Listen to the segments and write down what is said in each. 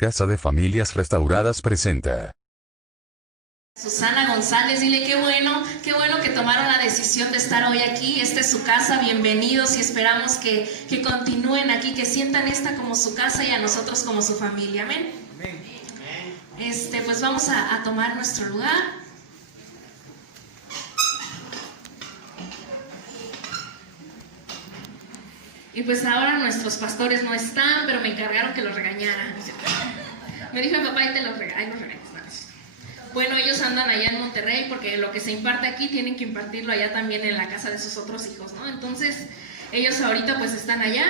Casa de Familias Restauradas presenta. Susana González, dile qué bueno que tomaron la decisión de estar hoy aquí. Esta es su casa, bienvenidos y esperamos que continúen aquí, que sientan esta como su casa y a nosotros como su familia, amén. Pues vamos a tomar nuestro lugar. Y pues ahora nuestros pastores no están, pero me encargaron que los regañara. Me dijo mi papá, ahí los regañas. Bueno, ellos andan allá en Monterrey porque lo que se imparte aquí tienen que impartirlo allá también en la casa de sus otros hijos, ¿no? Entonces, ellos ahorita pues están allá,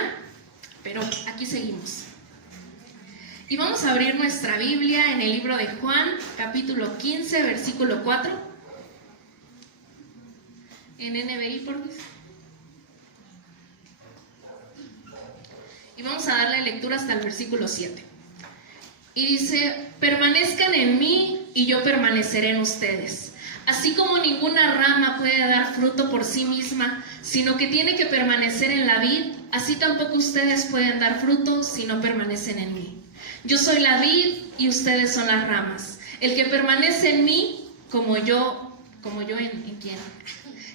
pero aquí seguimos. Y vamos a abrir nuestra Biblia en el libro de Juan, capítulo 15, versículo 4. En NBI, por favor. Y vamos a darle lectura hasta el versículo 7. Y dice: permanezcan en mí y yo permaneceré en ustedes. Así como ninguna rama puede dar fruto por sí misma, sino que tiene que permanecer en la vid, así tampoco ustedes pueden dar fruto si no permanecen en mí. Yo soy la vid y ustedes son las ramas. El que permanece en mí, como yo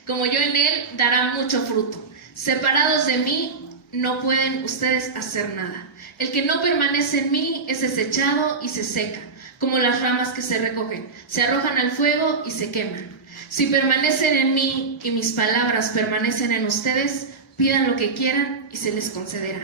en él, dará mucho fruto. Separados de mí, no pueden ustedes hacer nada. El que no permanece en mí es desechado y se seca, como las ramas que se recogen, se arrojan al fuego y se queman. Si permanecen en mí y mis palabras permanecen en ustedes, pidan lo que quieran y se les concederá.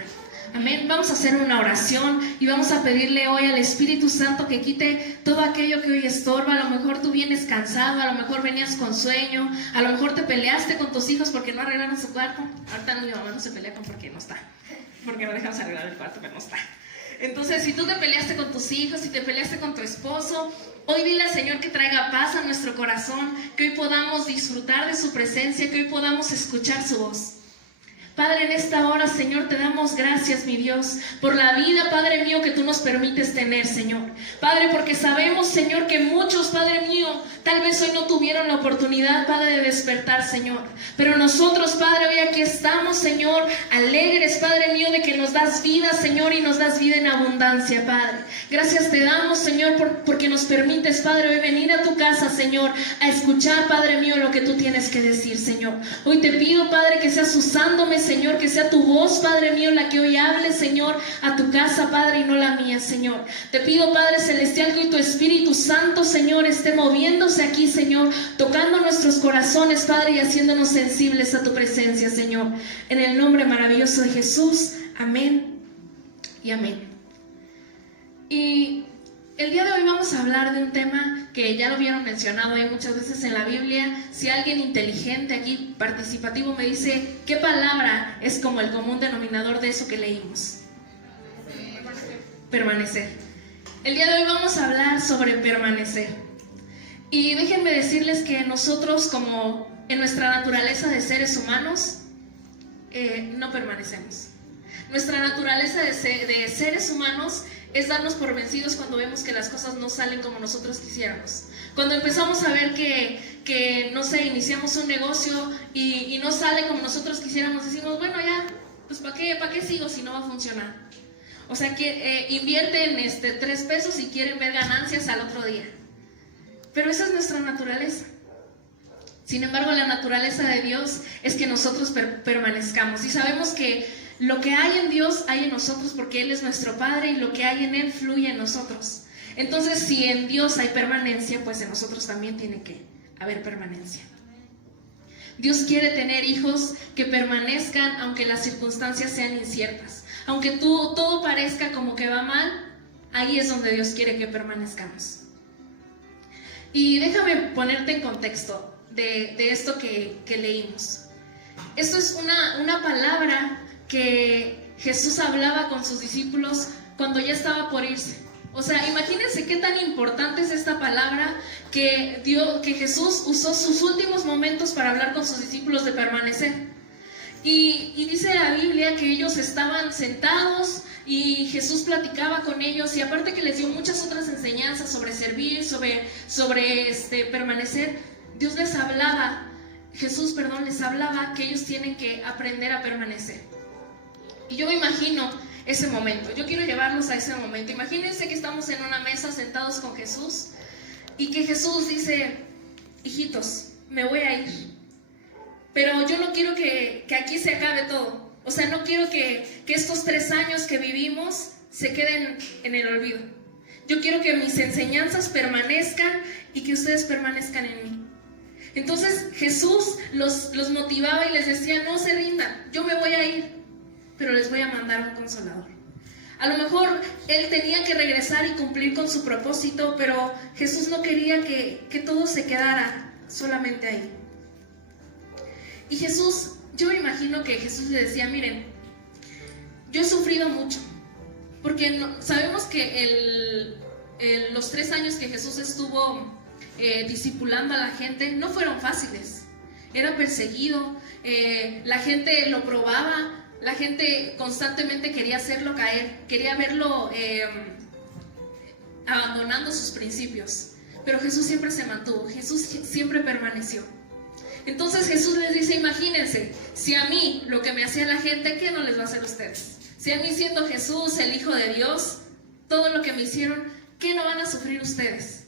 Amén. Vamos a hacer una oración y vamos a pedirle hoy al Espíritu Santo que quite todo aquello que hoy estorba. A lo mejor tú vienes cansado, a lo mejor venías con sueño, a lo mejor te peleaste con tus hijos porque no arreglaron su cuarto. Ahorita mi mamá no se pelea con porque no está, porque no dejamos arreglar el cuarto, pero no está. Entonces, si tú te peleaste con tus hijos, si te peleaste con tu esposo, hoy dile al Señor que traiga paz a nuestro corazón, que hoy podamos disfrutar de su presencia, que hoy podamos escuchar su voz. Padre, en esta hora, Señor, te damos gracias, mi Dios, por la vida, Padre mío, que tú nos permites tener, Señor. Padre, porque sabemos, Señor, que muchos, Padre mío, tal vez hoy no tuvieron la oportunidad, Padre, de despertar, Señor. Pero nosotros, Padre, hoy aquí estamos, Señor, alegres, Padre mío, de que nos das vida, Señor, y nos das vida en abundancia, Padre. Gracias te damos, Señor, porque nos permites, Padre, hoy venir a tu casa, Señor, a escuchar, Padre mío, lo que tú tienes que decir, Señor. Hoy te pido, Padre, que seas usándome, Señor, que sea tu voz, Padre mío, la que hoy hable, Señor, a tu casa, Padre, y no la mía, Señor. Te pido, Padre Celestial, que hoy tu Espíritu Santo, Señor, esté moviéndose aquí, Señor, tocando nuestros corazones, Padre, y haciéndonos sensibles a tu presencia, Señor. En el nombre maravilloso de Jesús, amén y amén. Y el día de hoy vamos a hablar de un tema que ya lo vieron mencionado ahí muchas veces en la Biblia. Si alguien inteligente aquí, participativo, me dice ¿qué palabra es como el común denominador de eso que leímos? Permanecer. El día de hoy vamos a hablar sobre permanecer. Y déjenme decirles que nosotros, como en nuestra naturaleza de seres humanos, no permanecemos. Nuestra naturaleza de seres humanos es darnos por vencidos cuando vemos que las cosas no salen como nosotros quisiéramos. Cuando empezamos a ver que no sé, iniciamos un negocio y no sale como nosotros quisiéramos, decimos, bueno, ya, pues ¿para qué sigo si no va a funcionar? O sea, que invierten 3 pesos y quieren ver ganancias al otro día. Pero esa es nuestra naturaleza. Sin embargo, la naturaleza de Dios es que nosotros permanezcamos. Y sabemos que lo que hay en Dios hay en nosotros porque Él es nuestro Padre y lo que hay en Él fluye en nosotros. Entonces, si en Dios hay permanencia, pues en nosotros también tiene que haber permanencia. Dios quiere tener hijos que permanezcan aunque las circunstancias sean inciertas. Aunque todo parezca como que va mal, ahí es donde Dios quiere que permanezcamos. Y déjame ponerte en contexto de esto que leímos. Esto es una palabra que Jesús hablaba con sus discípulos cuando ya estaba por irse. O sea, imagínense qué tan importante es esta palabra que Jesús usó sus últimos momentos para hablar con sus discípulos de permanecer. Y dice la Biblia que ellos estaban sentados y Jesús platicaba con ellos, y aparte que les dio muchas otras enseñanzas sobre servir, sobre permanecer, Jesús les hablaba que ellos tienen que aprender a permanecer. Y yo me imagino ese momento. Yo quiero llevarlos a ese momento. Imagínense que estamos en una mesa sentados con Jesús y que Jesús dice: hijitos, me voy a ir, pero yo no quiero que aquí se acabe todo. O sea, no quiero que estos 3 años que vivimos se queden en el olvido. Yo quiero que mis enseñanzas permanezcan y que ustedes permanezcan en mí. Entonces Jesús los motivaba y les decía: no se rindan, yo me voy a ir, pero les voy a mandar un consolador. A lo mejor Él tenía que regresar y cumplir con su propósito, pero Jesús no quería que todo se quedara solamente ahí. Y Jesús, yo me imagino que Jesús le decía: miren, yo he sufrido mucho, porque sabemos que los 3 años que Jesús estuvo discipulando a la gente no fueron fáciles. Era perseguido, la gente lo probaba, la gente constantemente quería hacerlo caer, quería verlo abandonando sus principios, pero Jesús siempre se mantuvo, Jesús siempre permaneció. Entonces Jesús les dice: imagínense, si a mí lo que me hacía la gente, ¿qué no les va a hacer a ustedes? Si a mí, siendo Jesús el Hijo de Dios, todo lo que me hicieron, ¿qué no van a sufrir ustedes?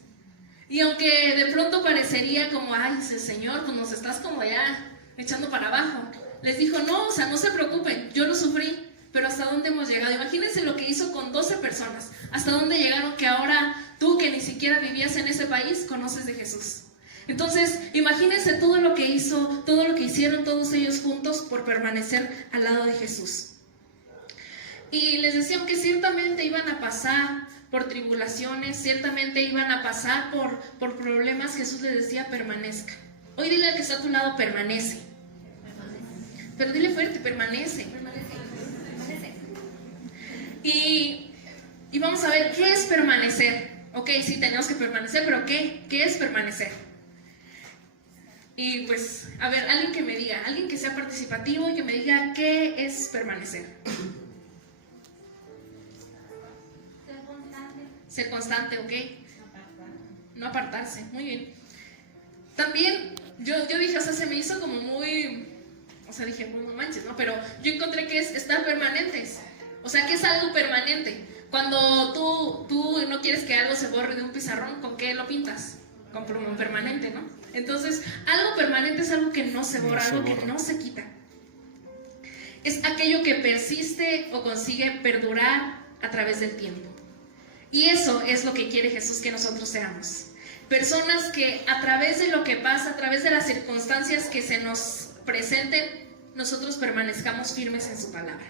Y aunque de pronto parecería como: ay, Señor, pues nos estás como ya echando para abajo, les dijo: no, o sea, no se preocupen, yo lo sufrí, pero ¿hasta dónde hemos llegado? Imagínense lo que hizo con 12 personas, hasta dónde llegaron, que ahora tú, que ni siquiera vivías en ese país, conoces de Jesús. Entonces, imagínense todo lo que hizo, todo lo que hicieron todos ellos juntos por permanecer al lado de Jesús. Y les decían que ciertamente iban a pasar por tribulaciones, ciertamente iban a pasar por problemas. Jesús les decía: permanezca. Hoy dile al que está a tu lado: permanece. Pero dile fuerte: permanece. Y vamos a ver qué es permanecer. Ok, sí, tenemos que permanecer, pero ¿qué es permanecer? Y pues, a ver, alguien que me diga, alguien que sea participativo y que me diga qué es permanecer. Ser constante, ok. No apartarse, muy bien. También, yo dije, o sea, se me hizo como muy... O sea, dije, pues no manches, ¿no? Pero yo encontré que es estar permanentes. O sea, que es algo permanente. Cuando tú no quieres que algo se borre de un pizarrón, ¿con qué lo pintas? Con plumón permanente, ¿no? Entonces, algo permanente es algo que no se borra, algo que no se quita. Es aquello que persiste o consigue perdurar a través del tiempo. Y eso es lo que quiere Jesús que nosotros seamos. Personas que a través de lo que pasa, a través de las circunstancias que se nos presenten, nosotros permanezcamos firmes en su palabra.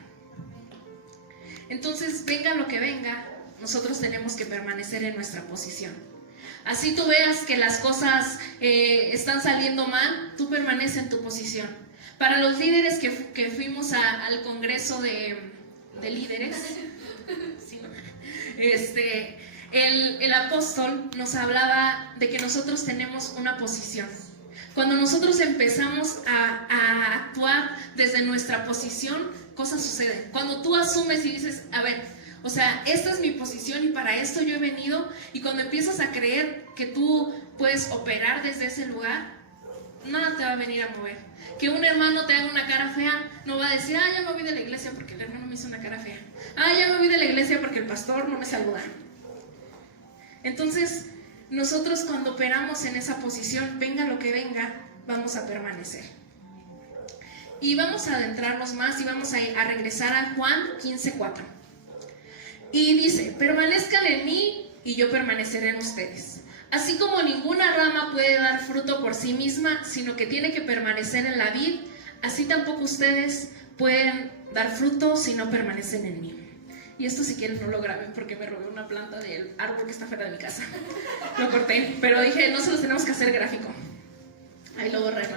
Entonces, venga lo que venga, nosotros tenemos que permanecer en nuestra posición. Así tú veas que las cosas están saliendo mal, tú permanece en tu posición. Para los líderes que fuimos al congreso de líderes, ¿sí, no? El apóstol nos hablaba de que nosotros tenemos una posición. Cuando nosotros empezamos a actuar desde nuestra posición, cosas suceden. Cuando tú asumes y dices: a ver, o sea, esta es mi posición y para esto yo he venido, y cuando empiezas a creer que tú puedes operar desde ese lugar, nada te va a venir a mover. Que un hermano te haga una cara fea, no va a decir: ah, ya me voy de la iglesia porque el hermano me hizo una cara fea. Ah, ya me voy de la iglesia porque el pastor no me saluda. Entonces, nosotros cuando operamos en esa posición, venga lo que venga, vamos a permanecer. Y vamos a adentrarnos más y vamos a regresar a Juan 15:4. Y dice: permanezcan en mí y yo permaneceré en ustedes. Así como ninguna rama puede dar fruto por sí misma, sino que tiene que permanecer en la vid, así tampoco ustedes pueden dar fruto si no permanecen en mí. Y esto, si quieren, no lo graben porque me robé una planta del árbol que está fuera de mi casa. Lo corté, pero dije: no se los tenemos que hacer gráfico. Ahí lo borré,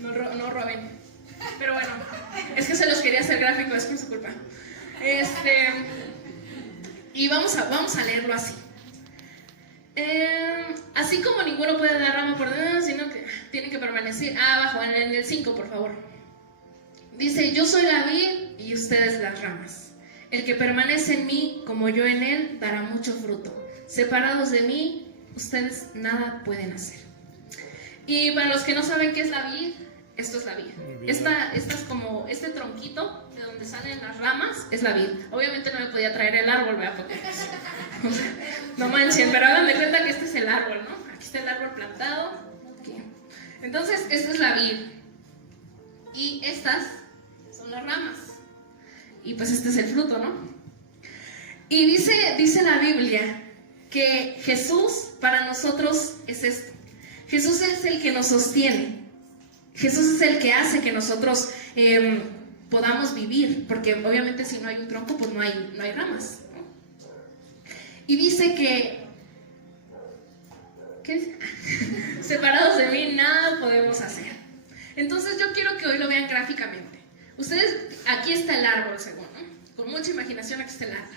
no roben. Pero bueno, es que se los quería hacer gráfico, es por su culpa. Y vamos a leerlo así. Así como ninguno puede dar rama por dentro, sino que tiene que permanecer. Abajo, en el 5, por favor. Dice: yo soy la vid y ustedes las ramas. El que permanece en mí, como yo en él, dará mucho fruto. Separados de mí, ustedes nada pueden hacer. Y para los que no saben qué es la vid, esto es la vid. Esta es como este tronquito de donde salen las ramas, es la vid. Obviamente no me podía traer el árbol, ¿verdad? Porque, o sea, no manchen, pero hagan de cuenta que este es el árbol, ¿no? Aquí está el árbol plantado. Aquí. Entonces, esta es la vid. Y estas son las ramas. Y pues este es el fruto, ¿no? Y dice la Biblia que Jesús para nosotros es esto. Jesús es el que nos sostiene. Jesús es el que hace que nosotros podamos vivir, porque obviamente si no hay un tronco, pues no hay ramas, ¿no? Y dice que ¿qué dice? Separados de mí nada podemos hacer. Entonces yo quiero que hoy lo vean gráficamente. Ustedes, aquí está el árbol, según, ¿no? Con mucha imaginación aquí está el árbol.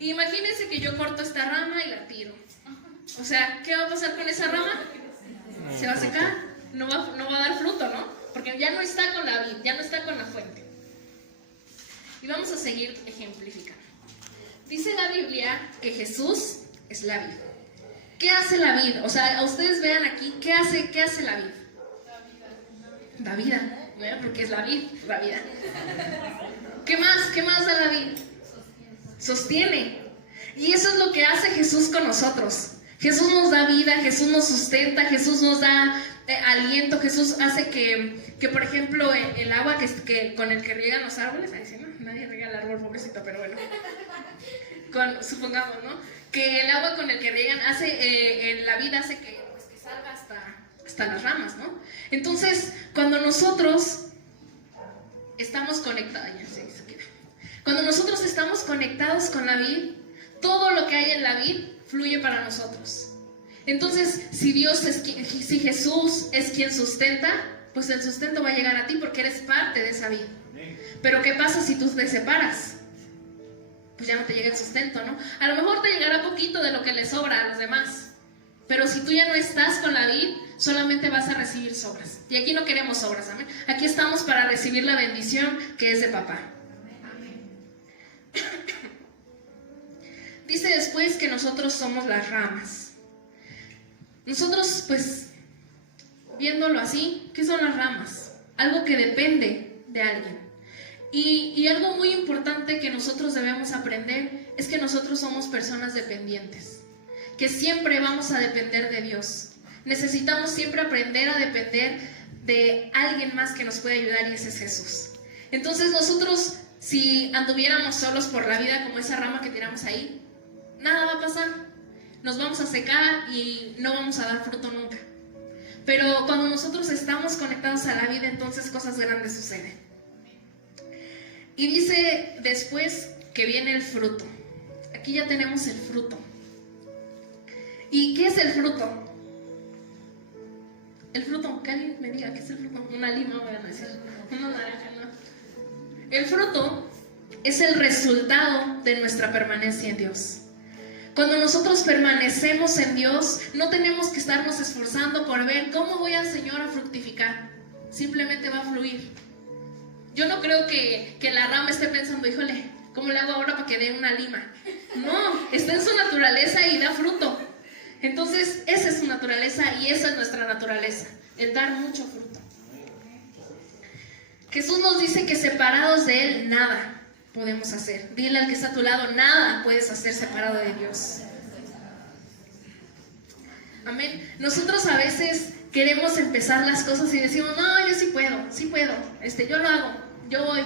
Imagínense que yo corto esta rama y la tiro. O sea, ¿qué va a pasar con esa rama? Se va a secar. No va a dar fruto, ¿no? Porque ya no está con la vid, ya no está con la fuente. Y vamos a seguir ejemplificando. Dice la Biblia que Jesús es la vid. ¿Qué hace la vid? O sea, ustedes vean aquí, ¿qué hace la vid? Da vida, ¿no? Porque es la vid, la vida. ¿Qué más da la vid? Sostiene. Y eso es lo que hace Jesús con nosotros. Jesús nos da vida, Jesús nos sustenta, Jesús nos da aliento, Jesús hace que por ejemplo, el agua que con el que riegan los árboles, ahí sí, ¿no? Nadie riega el árbol, pobrecito, pero bueno, supongamos, ¿no? Que el agua con el que riegan en la vida hace que salga hasta las ramas, ¿no? Entonces, cuando nosotros estamos conectados, cuando nosotros estamos conectados con la vid, todo lo que hay en la vid fluye para nosotros. Entonces, si Jesús es quien sustenta, pues el sustento va a llegar a ti porque eres parte de esa vid. Pero ¿qué pasa si tú te separas? Pues ya no te llega el sustento, ¿no? A lo mejor te llegará poquito de lo que le sobra a los demás. Pero si tú ya no estás con la vid, solamente vas a recibir sobras. Y aquí no queremos sobras, ¿amén? Aquí estamos para recibir la bendición que es de papá. Dice después que nosotros somos las ramas. Nosotros, pues, viéndolo así, ¿qué son las ramas? Algo que depende de alguien. Y algo muy importante que nosotros debemos aprender es que nosotros somos personas dependientes, que siempre vamos a depender de Dios. Necesitamos siempre aprender a depender de alguien más que nos puede ayudar, y ese es Jesús. Entonces nosotros, si anduviéramos solos por la vida como esa rama que tiramos ahí, nada va a pasar. Nos vamos a secar y no vamos a dar fruto nunca. Pero cuando nosotros estamos conectados a la vida, entonces cosas grandes suceden. Y dice después que viene el fruto. Aquí ya tenemos el fruto. ¿Y qué es el fruto? El fruto, que alguien me diga, ¿qué es el fruto? Una lima, voy a decir. Una naranja, ¿no? El fruto es el resultado de nuestra permanencia en Dios. Cuando nosotros permanecemos en Dios, no tenemos que estarnos esforzando por ver cómo voy al Señor a fructificar. Simplemente va a fluir. Yo no creo que la rama esté pensando, híjole, ¿cómo le hago ahora para que dé una lima? No, está en su naturaleza y da fruto. Entonces, esa es su naturaleza y esa es nuestra naturaleza, el dar mucho fruto. Jesús nos dice que separados de Él, nada podemos hacer. Dile al que está a tu lado, nada puedes hacer separado de Dios. Amén. Nosotros a veces queremos empezar las cosas y decimos, no, yo sí puedo, yo lo hago, yo voy.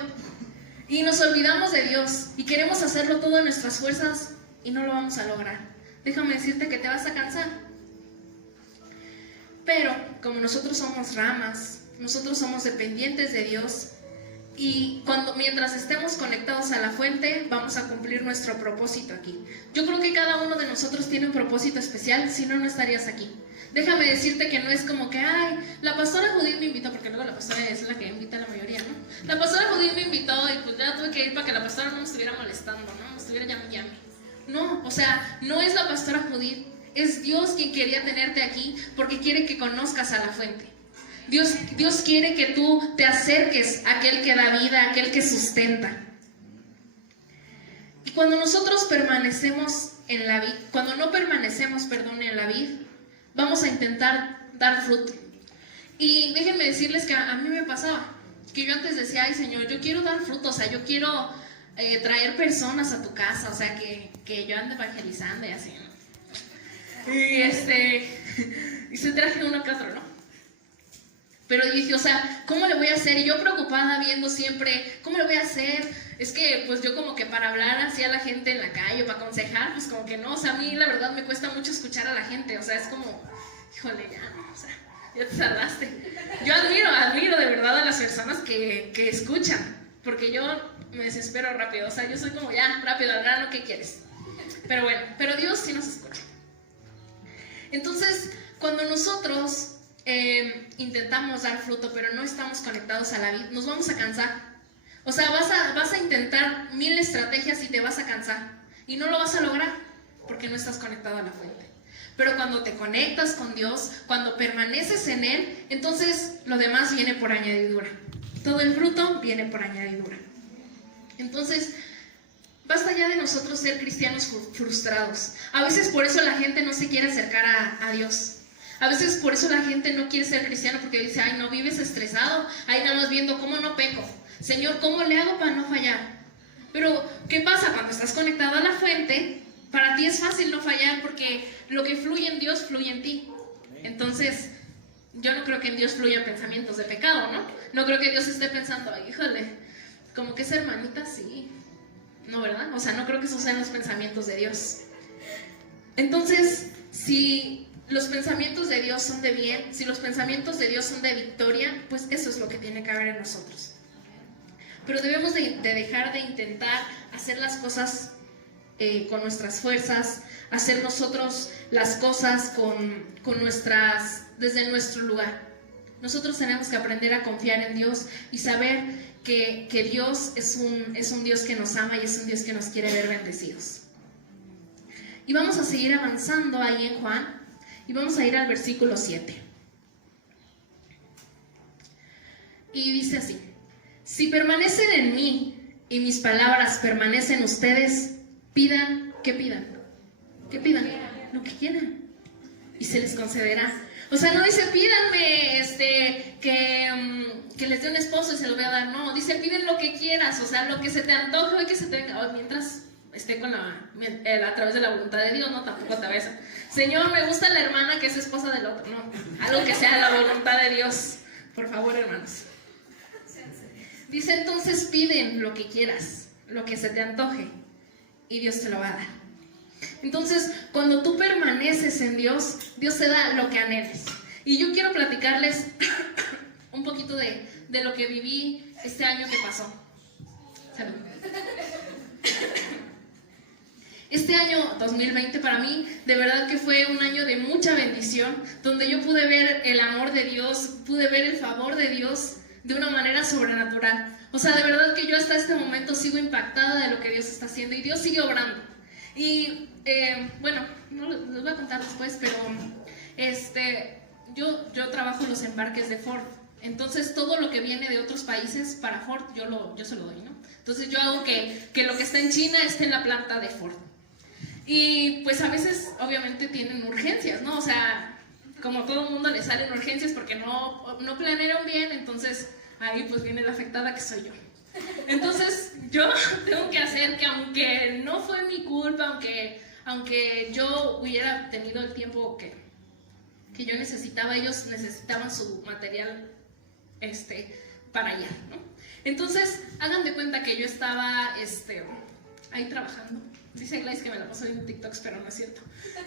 Y nos olvidamos de Dios y queremos hacerlo todo en nuestras fuerzas y no lo vamos a lograr. Déjame decirte que te vas a cansar. Pero como nosotros somos ramas, nosotros somos dependientes de Dios, y mientras estemos conectados a la fuente, vamos a cumplir nuestro propósito aquí. Yo creo que cada uno de nosotros tiene un propósito especial, si no, no estarías aquí. Déjame decirte que no es como que, ay, la pastora Judith me invitó, porque luego la pastora es la que invita a la mayoría, ¿no? La pastora Judith me invitó y pues ya tuve que ir para que la pastora no me estuviera molestando, ¿no? Me estuviera llame. No, o sea, no es la pastora Judith, es Dios quien quería tenerte aquí porque quiere que conozcas a la fuente. Dios quiere que tú te acerques a aquel que da vida, a aquel que sustenta. Y cuando nosotros permanecemos en la vid, cuando no permanecemos, en la vid, vamos a intentar dar fruto. Y déjenme decirles que a mí me pasaba, que yo antes decía, ay Señor, yo quiero dar fruto, o sea, yo quiero traer personas a tu casa, o sea, que yo ande evangelizando y así, ¿no? Y se traje uno que otro, ¿no? Pero dije, o sea, ¿cómo le voy a hacer? Y yo preocupada viendo siempre, ¿cómo le voy a hacer? Es que, pues yo como que para hablar así a la gente en la calle, para aconsejar, pues como que no, o sea, a mí la verdad me cuesta mucho escuchar a la gente, o sea, es como, híjole, ya, no, o sea, ya te tardaste. Yo admiro de verdad a las personas que escuchan, porque yo me desespero rápido, o sea, yo soy como, ya, rápido, al grano, ¿qué quieres? Pero bueno, pero Dios sí nos escucha. Entonces, cuando nosotros intentamos dar fruto, pero no estamos conectados a la vid, nos vamos a cansar. O sea, vas a intentar 1000 estrategias y te vas a cansar. Y no lo vas a lograr, porque no estás conectado a la fuente. Pero cuando te conectas con Dios, cuando permaneces en Él, entonces lo demás viene por añadidura. Todo el fruto viene por añadidura. Entonces, basta ya de nosotros ser cristianos frustrados. A veces por eso la gente no se quiere acercar a Dios. A veces por eso la gente no quiere ser cristiano, porque dice, ay, no, vives estresado, ahí nada más viendo cómo no peco. Señor, ¿cómo le hago para no fallar? Pero, ¿qué pasa? Cuando estás conectado a la fuente, para ti es fácil no fallar, porque lo que fluye en Dios fluye en ti. Entonces, yo no creo que en Dios fluyan pensamientos de pecado, ¿no? No creo que Dios esté pensando, ay, híjole, como que esa hermanita sí. No, ¿verdad? O sea, no creo que esos sean los pensamientos de Dios. Entonces, si los pensamientos de Dios son de bien, si los pensamientos de Dios son de victoria, pues eso es lo que tiene que haber en nosotros. Pero debemos de dejar de intentar hacer las cosas con nuestras fuerzas, hacer nosotros las cosas desde nuestro lugar. Nosotros tenemos que aprender a confiar en Dios y saber que Dios es un Dios que nos ama y es un Dios que nos quiere ver bendecidos. Y vamos a seguir avanzando ahí en Juan y vamos a ir al versículo 7. Y dice así: si permanecen en mí y mis palabras permanecen en ustedes, pidan, ¿qué pidan? ¿Qué pidan? Lo que quieran y se les concederá. O sea, no dice pídanme que les dé un esposo y se lo voy a dar. No, dice piden lo que quieras, o sea, lo que se te antoje y que se te mientras esté a través de la voluntad de Dios, no, tampoco te ves. Señor, me gusta la hermana que es esposa del otro. No, algo que sea la voluntad de Dios. Por favor, hermanos. Dice entonces piden lo que quieras, lo que se te antoje y Dios te lo va a dar. Entonces, cuando tú permaneces en Dios, Dios te da lo que anheles. Y yo quiero platicarles un poquito de lo que viví este año que pasó. Salud. Este año 2020 para mí, de verdad que fue un año de mucha bendición, donde yo pude ver el amor de Dios, pude ver el favor de Dios de una manera sobrenatural. O sea, de verdad que yo hasta este momento sigo impactada de lo que Dios está haciendo y Dios sigue obrando. Y bueno, no les voy a contar después, pero yo trabajo los embarques de Ford. Entonces todo lo que viene de otros países para Ford yo se lo doy, ¿no? Entonces yo hago que lo que está en China esté en la planta de Ford. Y pues a veces obviamente tienen urgencias, ¿no? O sea, como todo el mundo le salen urgencias porque no planearon bien, entonces ahí pues viene la afectada que soy yo. Entonces yo tengo que hacer que, aunque no fue mi culpa, aunque yo hubiera tenido el tiempo que yo necesitaba, ellos necesitaban su material para allá, ¿no? Entonces hagan de cuenta que yo estaba ahí trabajando. Dice Gladys que me la paso viendo TikToks, pero no es cierto.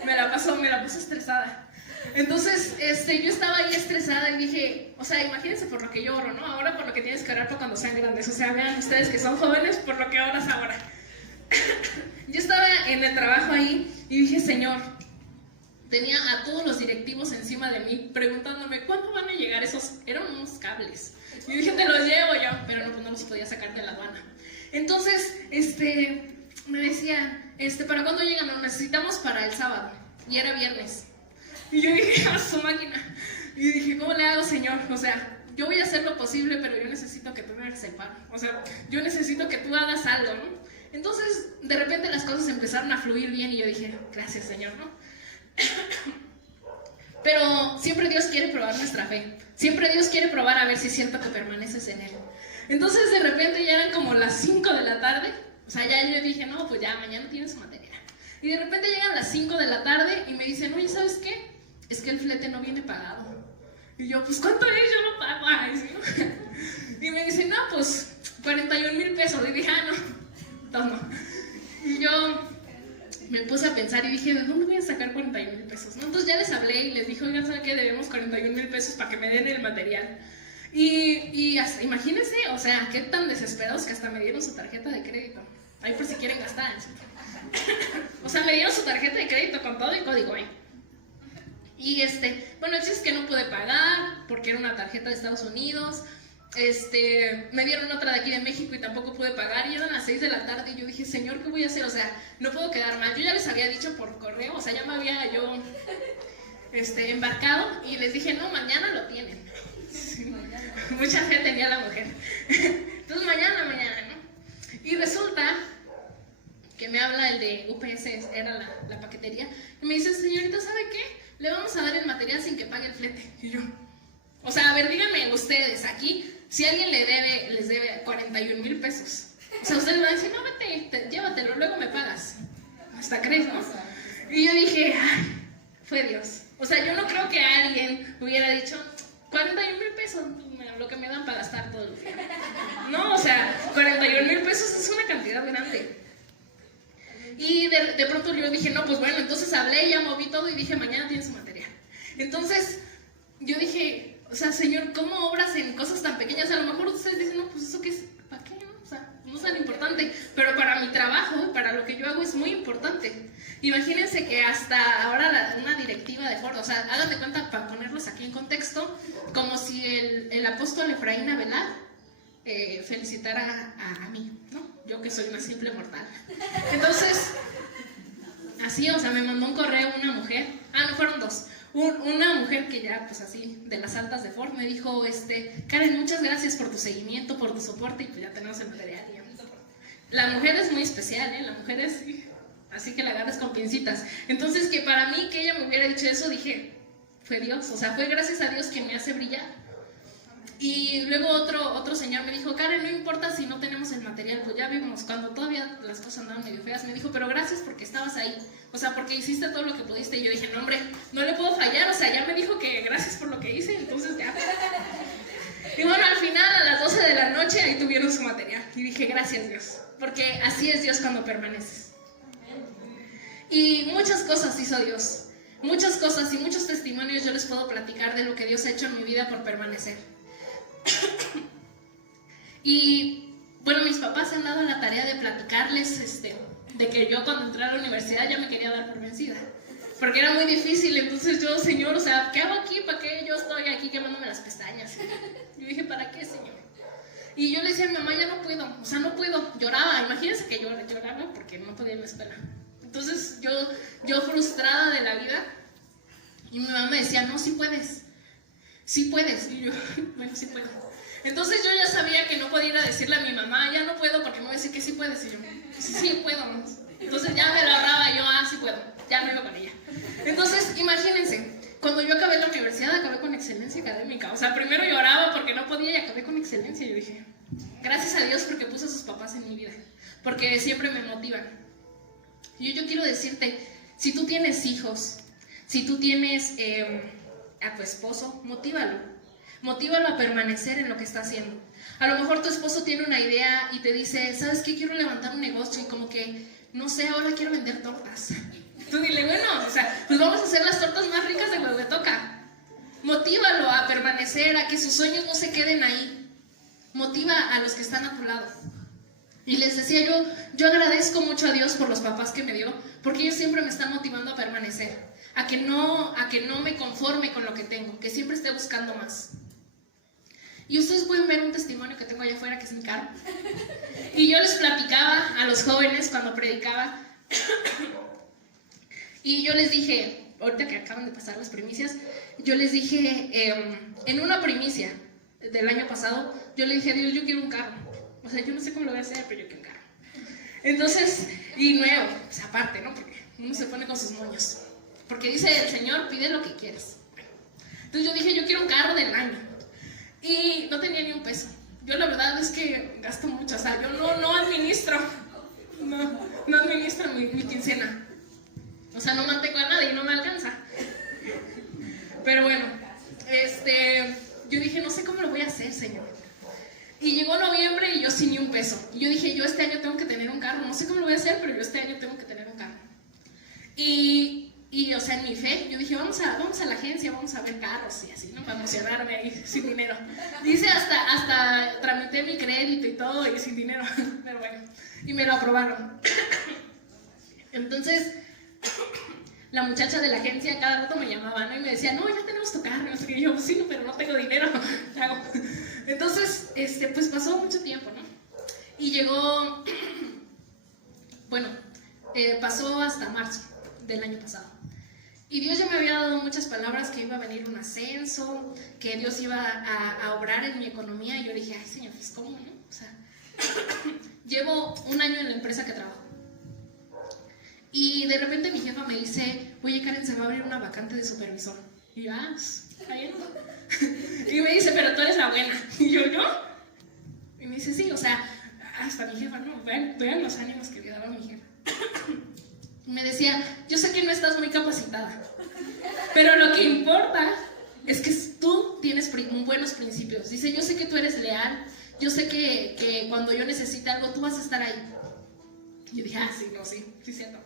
Me la paso estresada. Entonces, yo estaba ahí estresada y dije, o sea, imagínense por lo que yo oro, ¿no? Ahora por lo que tienes que orar para cuando sean grandes. O sea, vean ustedes que son jóvenes por lo que oras ahora. Yo estaba en el trabajo ahí y dije, Señor, tenía a todos los directivos encima de mí preguntándome, ¿cuándo van a llegar esos? Eran unos cables. Y dije, te los llevo yo, pero no los podía sacar de la aduana. Entonces, me decían, ¿para cuándo llegan? Lo necesitamos para el sábado. Y era viernes. Y yo dije, a su máquina. Y dije, ¿cómo le hago, Señor? O sea, yo voy a hacer lo posible, pero yo necesito que tú me hagas el paro. O sea, yo necesito que tú hagas algo, ¿no? Entonces, de repente las cosas empezaron a fluir bien y yo dije, gracias, Señor, ¿no? Pero siempre Dios quiere probar nuestra fe. Siempre Dios quiere probar a ver si es cierto que permaneces en Él. Entonces de repente ya eran como las 5 de la tarde. O sea, ya yo dije, no, pues ya mañana tienes su material. Y de repente llegan las 5 de la tarde y me dicen, oye, ¿sabes qué? Es que el flete no viene pagado. Y yo, pues ¿cuánto es? Yo lo pago. Ay, ¿sí? Y me dicen, no, pues 41,000 pesos. Y dije, no, entonces no. Y yo me puse a pensar y dije, ¿de dónde voy a sacar 41,000 pesos? ¿No? Entonces ya les hablé y les dije, oigan, ¿saben qué? Debemos 41,000 pesos para que me den el material. Y hasta, imagínense, o sea, qué tan desesperados que hasta me dieron su tarjeta de crédito. Ahí por si quieren gastar. ¿Sí? O sea, me dieron su tarjeta de crédito con todo y código ahí. Y bueno, el chiste es que no pude pagar porque era una tarjeta de Estados Unidos. Me dieron otra de aquí de México y tampoco pude pagar. Y eran las 6 de la tarde y yo dije, Señor, ¿qué voy a hacer? O sea, no puedo quedar mal. Yo ya les había dicho por correo, o sea, ya me había yo embarcado y les dije, no, mañana lo tienen. Sí, mucha fe tenía la mujer. Entonces mañana, ¿no? Y resulta que me habla el de UPS, era la paquetería, y me dice, señorita, ¿sabe qué? Le vamos a dar el material sin que pague el flete. Y yo, o sea, a ver, díganme ustedes aquí, si alguien les debe 41,000 pesos. O sea, ustedes van a decir, no, vete, llévatelo, luego me pagas. Hasta crees, ¿no? Y yo dije, ay, fue Dios. O sea, yo no creo que alguien hubiera dicho, 41,000 pesos, lo que me dan para gastar todo el día. No, o sea, 41,000 pesos es una cantidad grande. Y de pronto yo dije, no, pues bueno, entonces hablé, ya moví todo y dije, mañana tienes su material. Entonces, yo dije, o sea, Señor, ¿cómo obras en cosas tan pequeñas? A lo mejor ustedes dicen, no, pues eso qué es, ¿para qué? No? O sea, no es tan importante, pero para mi trabajo, para lo que yo hago es muy importante. Imagínense que hasta ahora una directiva de Ford, o sea, hagan de cuenta, para ponerlos aquí en contexto, como si el apóstol Efraín Avelar felicitara a mí, ¿no? Yo que soy una simple mortal. Entonces, así, o sea, me mandó un correo una mujer, no, fueron dos. Una mujer que ya, pues así, de las altas de Ford, me dijo, Karen, muchas gracias por tu seguimiento, por tu soporte, y pues ya tenemos el material. La mujer es muy especial, la mujer es, así que la agarras con pincitas. Entonces, que para mí, que ella me hubiera dicho eso, dije, fue Dios, o sea, fue gracias a Dios que me hace brillar. Y luego otro señor me dijo, Karen, no importa si no tenemos el material, pues ya vimos, cuando todavía las cosas andaban medio feas, me dijo, pero gracias porque estabas ahí, o sea, porque hiciste todo lo que pudiste. Y yo dije, no, hombre, no le puedo fallar, o sea, ya me dijo que gracias por lo que hice, entonces ya. Y bueno, al final, a las 12 de la noche, ahí tuvieron su material. Y dije, gracias Dios, porque así es Dios cuando permaneces. Y muchas cosas hizo Dios, muchas cosas y muchos testimonios yo les puedo platicar de lo que Dios ha hecho en mi vida por permanecer. Y bueno, mis papás se han dado la tarea de platicarles de que yo cuando entré a la universidad ya me quería dar por vencida, porque era muy difícil. Entonces yo, Señor, o sea, ¿qué hago aquí? ¿Para qué yo estoy aquí quemándome las pestañas? Yo dije, ¿para qué, Señor? Y yo le decía a mi mamá, ya no puedo, o sea, no puedo. Lloraba, imagínense que yo lloraba porque no podía ir a la escuela. Entonces yo frustrada de la vida, y mi mamá me decía, no, sí puedes. Sí puedes. Y yo, bueno, sí puedo. Entonces yo ya sabía que no podía ir a decirle a mi mamá, ya no puedo porque me va a decir que sí puedes. Y yo, sí puedo. Entonces ya me lo ahorraba yo, sí puedo. Ya no iba con ella. Entonces, imagínense, cuando yo acabé la universidad, acabé con excelencia académica. O sea, primero lloraba porque no podía y acabé con excelencia. Yo dije, gracias a Dios porque puso a sus papás en mi vida, porque siempre me motivan. Y yo quiero decirte, si tú tienes hijos, si tú tienes a tu esposo, motívalo a permanecer en lo que está haciendo. A lo mejor tu esposo tiene una idea y te dice, ¿sabes qué? Quiero levantar un negocio y como que, no sé, ahora quiero vender tortas. Tú dile, bueno, o sea, pues vamos a hacer las tortas más ricas de Huehuetoca. Motívalo a permanecer, a que sus sueños no se queden ahí. Motiva a los que están a tu lado. Y les decía yo agradezco mucho a Dios por los papás que me dio, porque ellos siempre me están motivando a permanecer, a que no me conforme con lo que tengo, que siempre esté buscando más. Y ustedes pueden ver un testimonio que tengo allá afuera, que es mi carro. Y yo les platicaba a los jóvenes cuando predicaba, y yo les dije, ahorita que acaban de pasar las primicias, yo les dije, en una primicia del año pasado, yo le dije a Dios, yo quiero un carro. O sea, yo no sé cómo lo voy a hacer, pero yo quiero un carro. Entonces, y nuevo, pues aparte, ¿no? Porque uno se pone con sus moños. Porque dice el Señor, pide lo que quieras. Bueno, Entonces yo dije, yo quiero un carro del año. Y no tenía ni un peso. Yo la verdad es que gasto mucho, o sea, yo no administro, no administro mi quincena. O sea, no mantengo a nadie y no me alcanza. Pero bueno, yo dije, no sé cómo lo voy a hacer, Señor. Y llegó noviembre y yo sin ni un peso. Y yo dije, yo este año tengo que tener un carro. No sé cómo lo voy a hacer, pero yo este año tengo que tener un carro. Y o sea, en mi fe, yo dije, vamos a la agencia, vamos a ver carros y así, ¿no? Para emocionarme ahí, sin dinero. Dice, hasta tramité mi crédito y todo y sin dinero, pero bueno, y me lo aprobaron. Entonces, la muchacha de la agencia cada rato me llamaba, ¿no? Y me decía, no, ya tenemos tu carro, no sé qué. Y yo, sí, no, pero no tengo dinero, ¿qué hago? Entonces, pues pasó mucho tiempo, ¿no? Y llegó, bueno, pasó hasta marzo del año pasado. Y Dios ya me había dado muchas palabras, que iba a venir un ascenso, que Dios iba a obrar en mi economía. Y yo dije, ay, Señor, pues ¿cómo, no? O sea, llevo un año en la empresa que trabajo. Y de repente mi jefa me dice, oye, Karen, se va a abrir una vacante de supervisor. Y yo, pues, está bien. Y me dice, pero tú eres la buena. Y yo, ¿yo? Y me dice, sí, o sea, hasta mi jefa, no, vean los ánimos que le daba mi jefa. Me decía, yo sé que no estás muy capacitada, pero lo que importa es que tú tienes buenos principios. Dice, yo sé que tú eres leal, yo sé que cuando yo necesite algo, tú vas a estar ahí. Y yo dije, sí, cierto.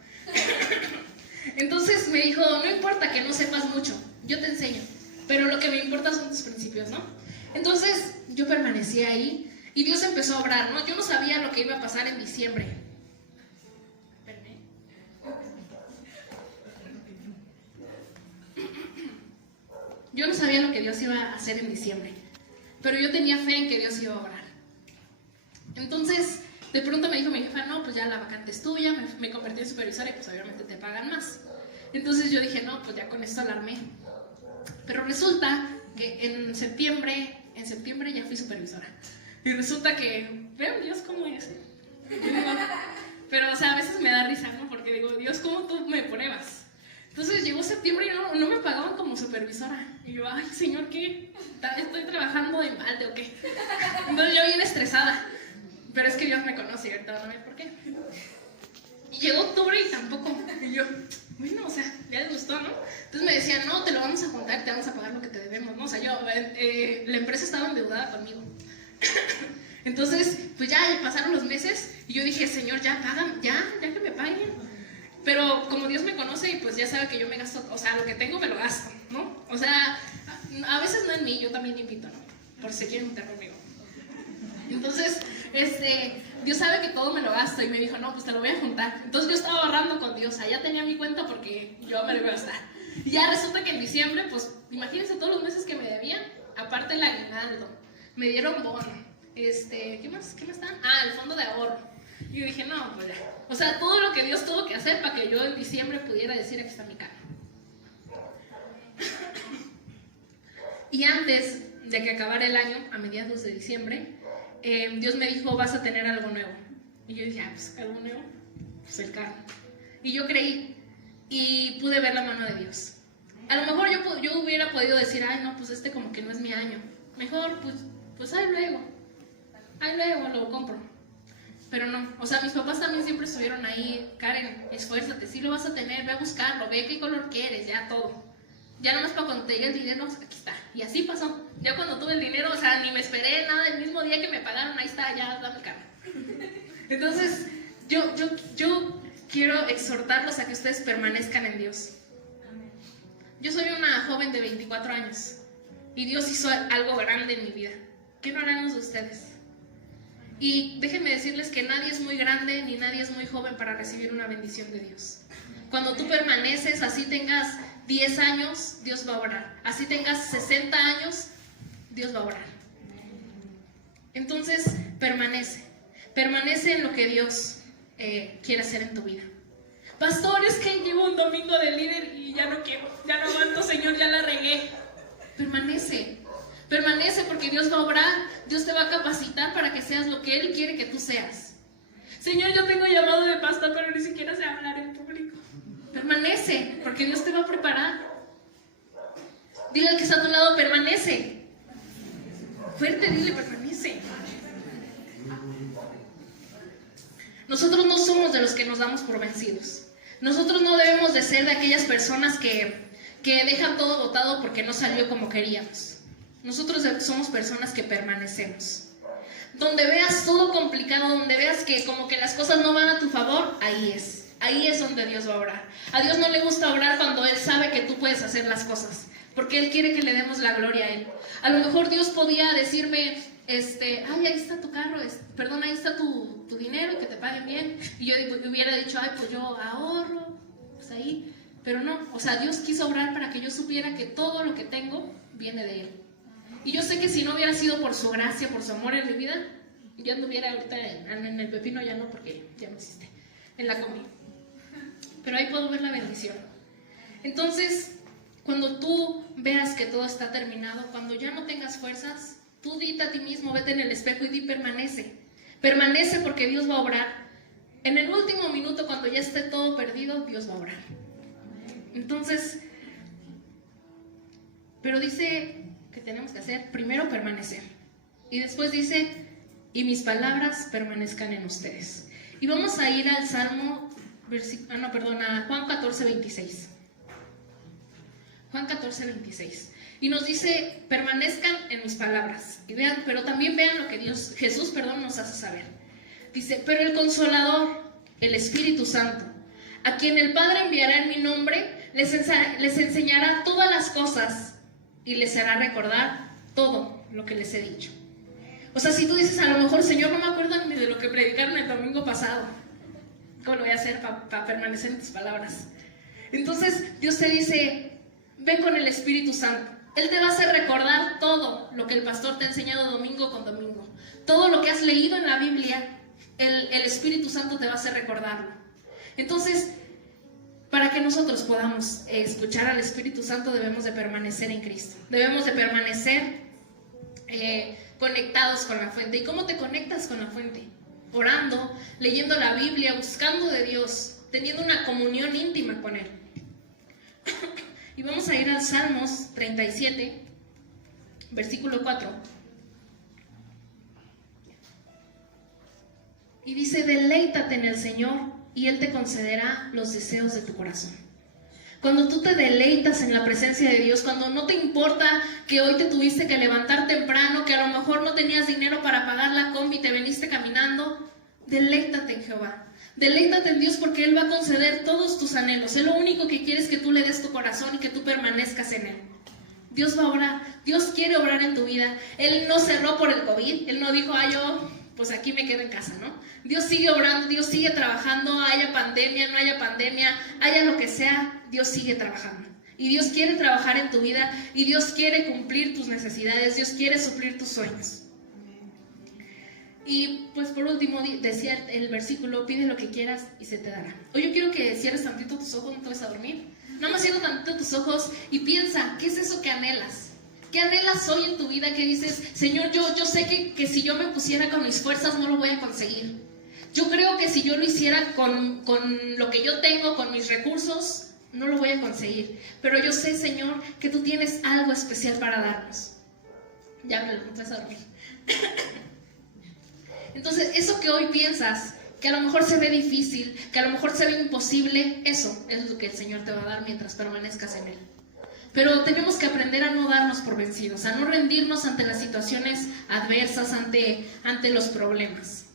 Entonces me dijo, no importa que no sepas mucho, yo te enseño, pero lo que me importa son tus principios, ¿no? Entonces yo permanecí ahí y Dios empezó a obrar, ¿no? Yo no sabía lo que iba a pasar en diciembre. Yo no sabía lo que Dios iba a hacer en diciembre, pero yo tenía fe en que Dios iba a obrar. Entonces, de pronto me dijo mi jefa, no, pues ya la vacante es tuya, me convertí en supervisora y pues obviamente te pagan más. Entonces yo dije, no, pues ya con esto alarmé. Pero resulta que en septiembre ya fui supervisora. Y resulta que, vean Dios cómo es. Pero, o sea, a veces me da risa, ¿no? Porque digo, Dios, ¿cómo tú me pruebas? Entonces llegó septiembre y no me pagaban como supervisora. Y yo, ay, Señor, ¿qué? ¿Estoy trabajando de balde o qué? Entonces yo bien estresada. Pero es que Dios me conoce y ahorita van a ver por qué. Y llegó octubre y tampoco. Y yo, bueno, o sea, ya les gustó, ¿no? Entonces me decían, no, te lo vamos a juntar, te vamos a pagar lo que te debemos, ¿no? O sea, la empresa estaba endeudada conmigo. Entonces, pues ya pasaron los meses y yo dije, Señor, ya pagan, ya que me paguen. Pero como Dios me conoce y pues ya sabe que yo me gasto, o sea, lo que tengo me lo gasto, ¿no? O sea, a veces no en mí, yo también invito, ¿no? Por si quieren juntar conmigo. Entonces, Dios sabe que todo me lo gasto y me dijo, no, pues te lo voy a juntar. Entonces yo estaba ahorrando con Dios, o sea, ya tenía mi cuenta porque yo me lo iba a gastar. Y ya resulta que en diciembre, pues imagínense todos los meses que me debían, aparte el aguinaldo, me dieron bono, ¿qué más dan? El fondo de ahorro. Y yo dije, no, pues ya. O sea, todo lo que Dios tuvo que hacer para que yo en diciembre pudiera decir, aquí está mi carro. Y antes de que acabara el año, a mediados de diciembre, Dios me dijo, vas a tener algo nuevo. Y yo dije, pues, ¿algo nuevo? Pues el carro. Y yo creí y pude ver la mano de Dios. A lo mejor yo hubiera podido decir, ay, no, pues como que no es mi año. Mejor, pues ahí luego lo compro. Pero no, o sea, mis papás también siempre estuvieron ahí, Karen, esfuérzate, sí lo vas a tener, ve a buscarlo, ve qué color quieres, ya todo. Ya nomás para cuando te llegue el dinero, aquí está. Y así pasó. Ya cuando tuve el dinero, o sea, ni me esperé nada, el mismo día que me pagaron, ahí está, ya dame el carro. Entonces, yo quiero exhortarlos a que ustedes permanezcan en Dios. Yo soy una joven de 24 años y Dios hizo algo grande en mi vida. ¿Qué no harán los de ustedes? Y déjenme decirles que nadie es muy grande ni nadie es muy joven para recibir una bendición de Dios. Cuando tú permaneces, así tengas 10 años, Dios va a obrar. Así tengas 60 años, Dios va a obrar. Entonces, permanece en lo que Dios quiere hacer en tu vida. Pastor, es que llevo un domingo de líder y ya no quiero, ya no aguanto, Señor, ya la regué. Permanece porque Dios va a obrar, Dios te va a capacitar para que seas lo que Él quiere que tú seas. Señor, yo tengo llamado de pastor, pero ni siquiera sé hablar en público. Permanece porque Dios te va a preparar. Dile al que está a tu lado, permanece. Fuerte, dile, permanece. Nosotros no somos de los que nos damos por vencidos. Nosotros no debemos de ser de aquellas personas que dejan todo botado porque no salió como queríamos. Nosotros somos personas que permanecemos. Donde veas todo complicado, donde veas que como que las cosas no van a tu favor, ahí es donde Dios va a obrar. A Dios no le gusta obrar cuando Él sabe que tú puedes hacer las cosas, porque Él quiere que le demos la gloria a Él. A lo mejor Dios podía decirme, ay, ahí está tu carro, perdón, ahí está tu dinero, que te paguen bien. Y yo hubiera dicho, ay, pues yo ahorro, pues ahí. Pero no, o sea, Dios quiso obrar para que yo supiera que todo lo que tengo viene de Él. Y yo sé que si no hubiera sido por su gracia, por su amor en mi vida, yo anduviera ahorita en el pepino, ya no, porque ya no existe, en la comida. Pero ahí puedo ver la bendición. Entonces, cuando tú veas que todo está terminado, cuando ya no tengas fuerzas, tú dite a ti mismo, vete en el espejo y di permanece. Permanece porque Dios va a obrar. En el último minuto, cuando ya esté todo perdido, Dios va a obrar. Entonces, pero dice que tenemos que hacer primero permanecer. Y después dice, y mis palabras permanezcan en ustedes. Y vamos a ir al Salmo, a Juan 14, 26. Juan 14, 26. Y nos dice, permanezcan en mis palabras. Y vean, pero también vean lo que Jesús nos hace saber. Dice, pero el Consolador, el Espíritu Santo, a quien el Padre enviará en mi nombre, les enseñará todas las cosas y les hará recordar todo lo que les he dicho. O sea, si tú dices, a lo mejor, Señor, no me acuerdo ni de lo que predicaron el domingo pasado, ¿cómo lo voy a hacer para permanecer en tus palabras? Entonces, Dios te dice, ven con el Espíritu Santo. Él te va a hacer recordar todo lo que el pastor te ha enseñado domingo con domingo. Todo lo que has leído en la Biblia, el Espíritu Santo te va a hacer recordarlo. Entonces, para que nosotros podamos escuchar al Espíritu Santo, debemos de permanecer en Cristo. Debemos de permanecer conectados con la fuente. ¿Y cómo te conectas con la fuente? Orando, leyendo la Biblia, buscando de Dios, teniendo una comunión íntima con Él. Y vamos a ir al Salmos 37, versículo 4. Y dice, deleítate en el Señor y Él te concederá los deseos de tu corazón. Cuando tú te deleitas en la presencia de Dios, cuando no te importa que hoy te tuviste que levantar temprano, que a lo mejor no tenías dinero para pagar la combi y te veniste caminando, deleítate en Jehová. Deleítate en Dios porque Él va a conceder todos tus anhelos. Él lo único que quiere es que tú le des tu corazón y que tú permanezcas en Él. Dios va a obrar, Dios quiere obrar en tu vida. Él no cerró por el COVID, Él no dijo, yo pues aquí me quedo en casa, ¿no? Dios sigue obrando, Dios sigue trabajando, haya pandemia, no haya pandemia, haya lo que sea, Dios sigue trabajando. Y Dios quiere trabajar en tu vida y Dios quiere cumplir tus necesidades, Dios quiere suplir tus sueños. Y pues por último decía el versículo, pide lo que quieras y se te dará. Hoy yo quiero que cierres tantito tus ojos, no te vas a dormir. Nada más cierra tantito tus ojos y piensa, ¿qué es eso que anhelas? ¿Qué anhelas hoy en tu vida? Que dices, Señor, yo sé que si yo me pusiera con mis fuerzas no lo voy a conseguir. Yo creo que si yo lo hiciera con lo que yo tengo, con mis recursos, no lo voy a conseguir. Pero yo sé, Señor, que tú tienes algo especial para darnos. Ya me lo vas a dormir. Entonces, eso que hoy piensas, que a lo mejor se ve difícil, que a lo mejor se ve imposible, eso es lo que el Señor te va a dar mientras permanezcas en Él. Pero tenemos que aprender a no darnos por vencidos, a no rendirnos ante las situaciones adversas, ante los problemas.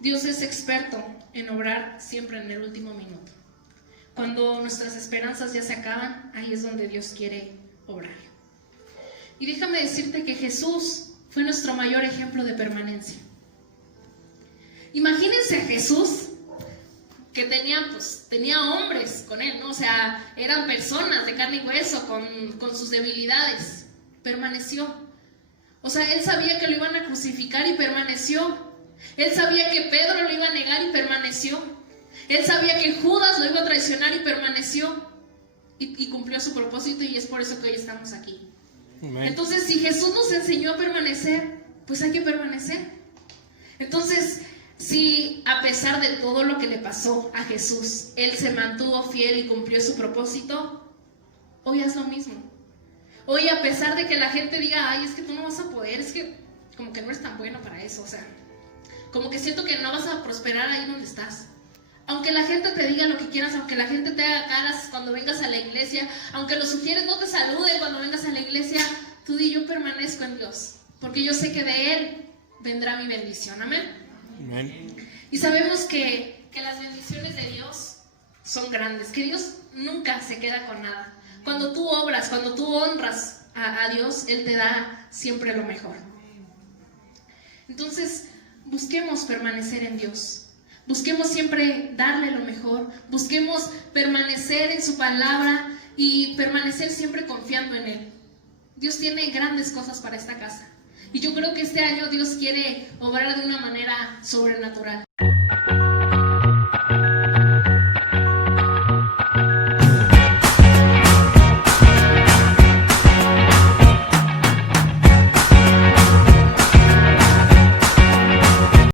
Dios es experto en obrar siempre en el último minuto. Cuando nuestras esperanzas ya se acaban, ahí es donde Dios quiere obrar. Y déjame decirte que Jesús fue nuestro mayor ejemplo de permanencia. Imagínense a Jesús, que tenía hombres con él, ¿no? O sea, eran personas de carne y hueso con sus debilidades. Permaneció. O sea, él sabía que lo iban a crucificar y permaneció. Él sabía que Pedro lo iba a negar y permaneció. Él sabía que Judas lo iba a traicionar y permaneció. Y cumplió su propósito, y es por eso que hoy estamos aquí. Amén. Entonces, si Jesús nos enseñó a permanecer, pues hay que permanecer. Entonces, si a pesar de todo lo que le pasó a Jesús, Él se mantuvo fiel y cumplió su propósito, hoy haz lo mismo. Hoy, a pesar de que la gente diga, ay, es que tú no vas a poder, es que como que no eres tan bueno para eso, o sea, como que siento que no vas a prosperar ahí donde estás. Aunque la gente te diga lo que quieras, aunque la gente te haga caras cuando vengas a la iglesia, aunque los sugieres no te saluden cuando vengas a la iglesia, tú di, yo permanezco en Dios, porque yo sé que de Él vendrá mi bendición. Amén. Amén. Y sabemos que las bendiciones de Dios son grandes, que Dios nunca se queda con nada. Cuando tú obras, cuando tú honras a Dios, Él te da siempre lo mejor. Entonces, busquemos permanecer en Dios. Busquemos siempre darle lo mejor. Busquemos permanecer en su palabra y permanecer siempre confiando en Él. Dios tiene grandes cosas para esta casa. Y yo creo que este año Dios quiere obrar de una manera sobrenatural.